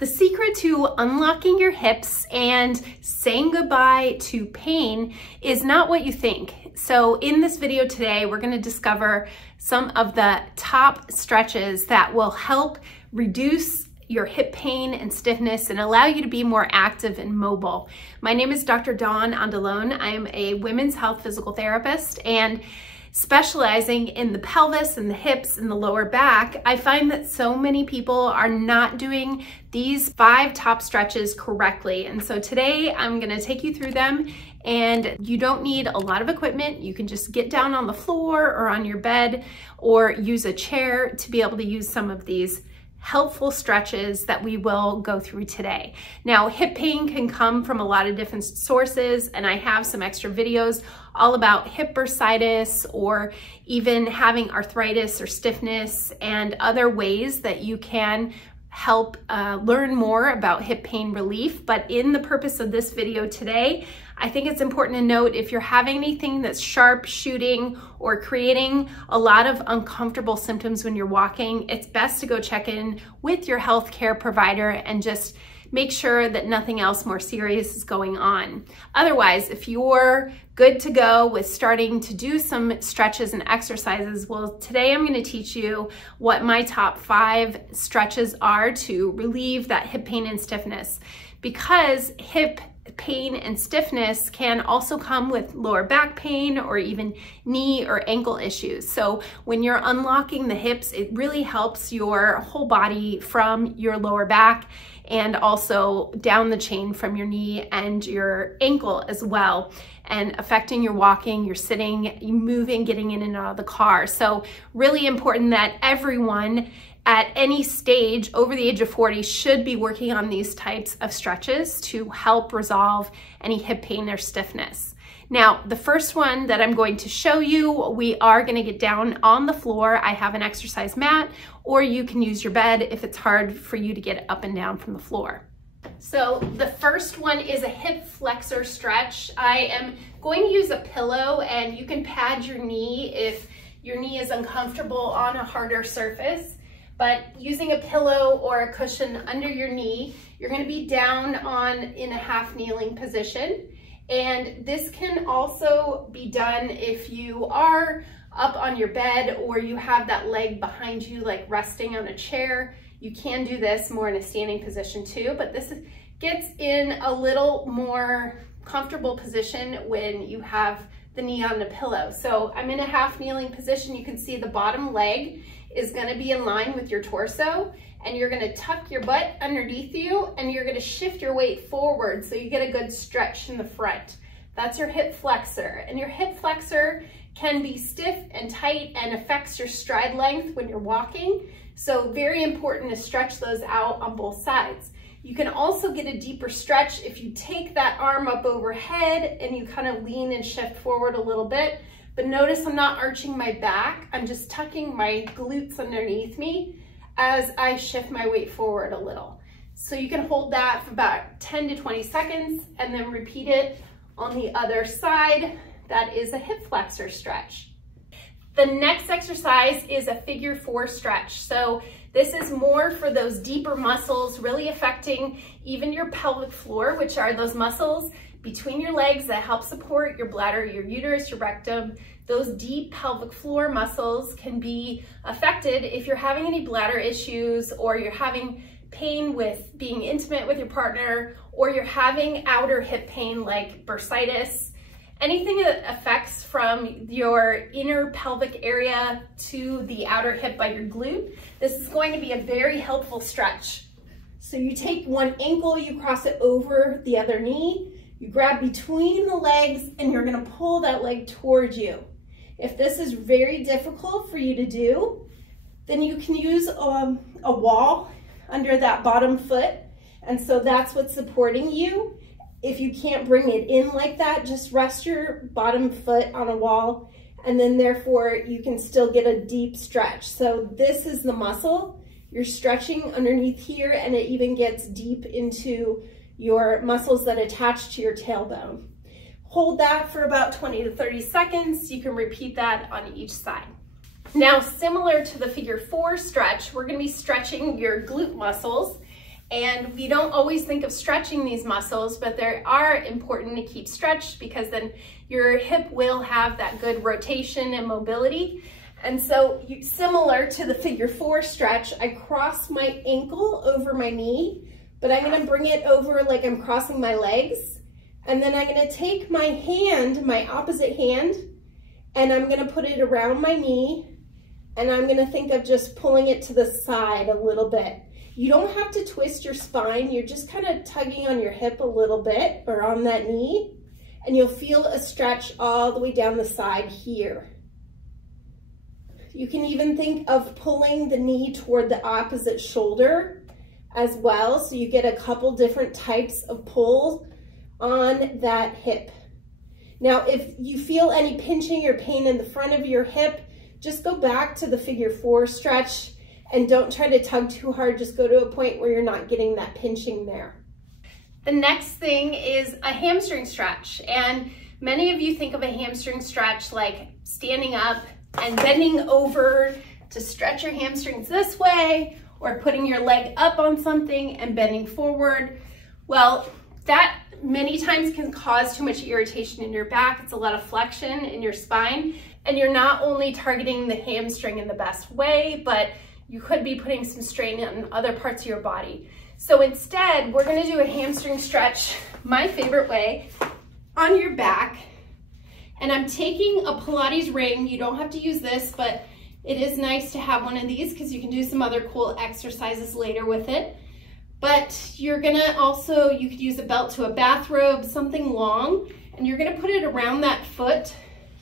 The secret to unlocking your hips and saying goodbye to pain is not what you think. So in this video today, we're going to discover some of the top stretches that will help reduce your hip pain and stiffness and allow you to be more active and mobile. My name is Dr. Dawn Andalone. I am a women's health physical therapist, and specializing in the pelvis and the hips and the lower back, I find that so many people are not doing these 5 top stretches correctly. And so today I'm gonna take you through them, and you don't need a lot of equipment. You can just get down on the floor or on your bed or use a chair to be able to use some of these helpful stretches that we will go through today. Now, hip pain can come from a lot of different sources, and I have some extra videos all about hip bursitis or even having arthritis or stiffness and other ways that you can help learn more about hip pain relief. But in the purpose of this video today, I think it's important to note if you're having anything that's sharp, shooting, or creating a lot of uncomfortable symptoms when you're walking, it's best to go check in with your healthcare provider and just make sure that nothing else more serious is going on. Otherwise, if you're good to go with starting to do some stretches and exercises, well, today I'm going to teach you what my top 5 stretches are to relieve that hip pain and stiffness. Because hip pain and stiffness can also come with lower back pain or even knee or ankle issues. So when you're unlocking the hips, it really helps your whole body from your lower back and also down the chain from your knee and your ankle as well, and affecting your walking, your sitting, you moving, getting in and out of the car. So really important that everyone at any stage over the age of 40 should be working on these types of stretches to help resolve any hip pain or stiffness. Now, the first one that I'm going to show you, we are going to get down on the floor. I have an exercise mat, or you can use your bed if it's hard for you to get up and down from the floor. So the first one is a hip flexor stretch. I am going to use a pillow, and you can pad your knee if your knee is uncomfortable on a harder surface. But using a pillow or a cushion under your knee, you're going to be down in a half kneeling position. And this can also be done if you are up on your bed or you have that leg behind you, like resting on a chair. You can do this more in a standing position too, but this gets in a little more comfortable position when you have the knee on the pillow. So I'm in a half kneeling position. You can see the bottom leg is going to be in line with your torso, and you're going to tuck your butt underneath you, and you're going to shift your weight forward so you get a good stretch in the front. That's your hip flexor, and your hip flexor can be stiff and tight and affects your stride length when you're walking. So very important to stretch those out on both sides. You can also get a deeper stretch if you take that arm up overhead and you kind of lean and shift forward a little bit. But notice I'm not arching my back. I'm just tucking my glutes underneath me as I shift my weight forward a little. So you can hold that for about 10 to 20 seconds and then repeat it on the other side. That is a hip flexor stretch. The next exercise is a figure 4 stretch. So this is more for those deeper muscles, really affecting even your pelvic floor, which are those muscles between your legs that help support your bladder, your uterus, your rectum. Those deep pelvic floor muscles can be affected if you're having any bladder issues, or you're having pain with being intimate with your partner, or you're having outer hip pain like bursitis. Anything that affects from your inner pelvic area to the outer hip by your glute, this is going to be a very helpful stretch. So you take one ankle, you cross it over the other knee, you grab between the legs, and you're going to pull that leg towards you. If this is very difficult for you to do, then you can use a wall under that bottom foot, and so that's what's supporting you. If you can't bring it in like that, just rest your bottom foot on a wall, and then therefore you can still get a deep stretch. So this is the muscle. You're stretching underneath here, and it even gets deep into your muscles that attach to your tailbone. Hold that for about 20 to 30 seconds. You can repeat that on each side. Now, similar to the figure 4 stretch, we're gonna be stretching your glute muscles. And we don't always think of stretching these muscles, but they are important to keep stretched because then your hip will have that good rotation and mobility. And so similar to the figure 4 stretch, I cross my ankle over my knee, but I'm gonna bring it over like I'm crossing my legs. And then I'm gonna take my hand, my opposite hand, and I'm gonna put it around my knee, and I'm gonna think of just pulling it to the side a little bit. You don't have to twist your spine, you're just kind of tugging on your hip a little bit or on that knee, and you'll feel a stretch all the way down the side here. You can even think of pulling the knee toward the opposite shoulder as well, so you get a couple different types of pull on that hip. Now, if you feel any pinching or pain in the front of your hip, just go back to the figure 4 stretch and don't try to tug too hard. Just go to a point where you're not getting that pinching there. The next thing is a hamstring stretch. And many of you think of a hamstring stretch like standing up and bending over to stretch your hamstrings this way, or putting your leg up on something and bending forward. Well, that many times can cause too much irritation in your back. It's a lot of flexion in your spine, and you're not only targeting the hamstring in the best way, but you could be putting some strain on other parts of your body. So instead, we're gonna do a hamstring stretch, my favorite way, on your back. And I'm taking a Pilates ring. You don't have to use this, but it is nice to have one of these because you can do some other cool exercises later with it. But you're gonna also, you could use a belt to a bathrobe, something long, and you're gonna put it around that foot.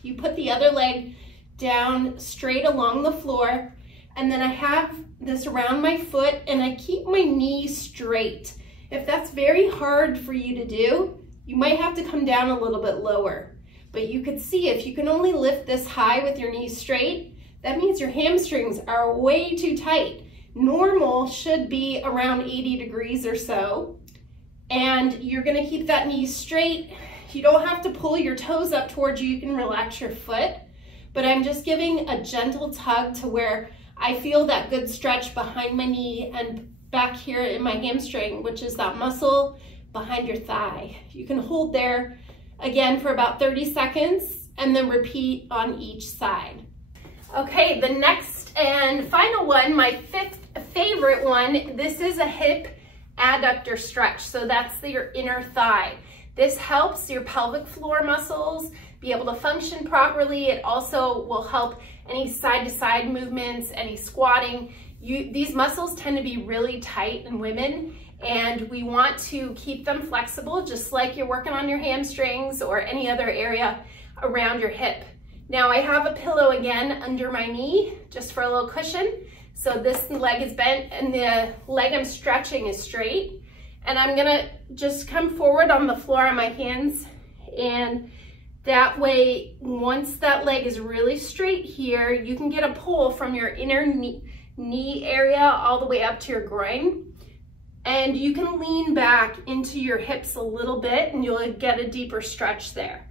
You put the other leg down straight along the floor, and then I have this around my foot and I keep my knee straight. If that's very hard for you to do, you might have to come down a little bit lower. But you could see if you can only lift this high with your knees straight, that means your hamstrings are way too tight. Normal should be around 80 degrees or so. And you're gonna keep that knee straight. You don't have to pull your toes up towards you. You can relax your foot. But I'm just giving a gentle tug to where I feel that good stretch behind my knee and back here in my hamstring, which is that muscle behind your thigh. You can hold there again for about 30 seconds and then repeat on each side. Okay, the next and final one, my 5th favorite one, this is a hip adductor stretch. So that's your inner thigh. This helps your pelvic floor muscles be able to function properly. It also will help any side-to-side movements, any squatting. These muscles tend to be really tight in women, and we want to keep them flexible, just like you're working on your hamstrings or any other area around your hip. Now I have a pillow again under my knee, just for a little cushion. So this leg is bent and the leg I'm stretching is straight. And I'm gonna just come forward on the floor on my hands, and that way, once that leg is really straight here, you can get a pull from your inner knee area all the way up to your groin. And you can lean back into your hips a little bit and you'll get a deeper stretch there.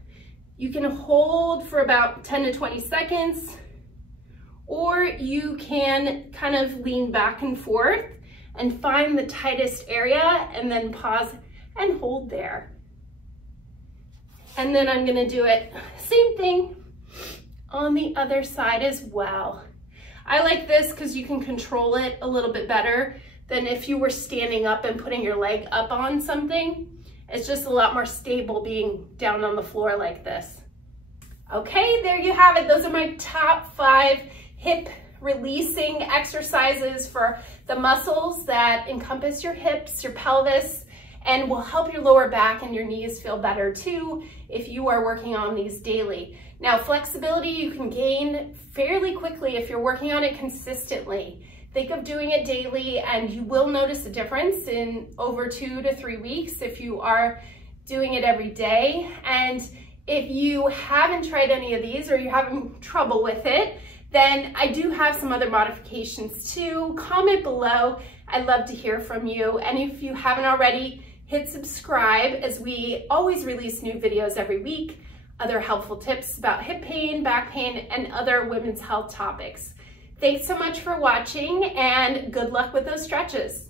You can hold for about 10 to 20 seconds, or you can kind of lean back and forth and find the tightest area and then pause and hold there. And then I'm gonna do it, same thing, on the other side as well. I like this because you can control it a little bit better than if you were standing up and putting your leg up on something. It's just a lot more stable being down on the floor like this. Okay, there you have it. Those are my top 5 hip releasing exercises for the muscles that encompass your hips, your pelvis, and will help your lower back and your knees feel better too if you are working on these daily. Now, flexibility you can gain fairly quickly if you're working on it consistently. Think of doing it daily and you will notice a difference in over 2 to 3 weeks if you are doing it every day. And if you haven't tried any of these or you're having trouble with it, then I do have some other modifications too. Comment below. I'd love to hear from you. And if you haven't already, hit subscribe, as we always release new videos every week, other helpful tips about hip pain, back pain, and other women's health topics. Thanks so much for watching, and good luck with those stretches.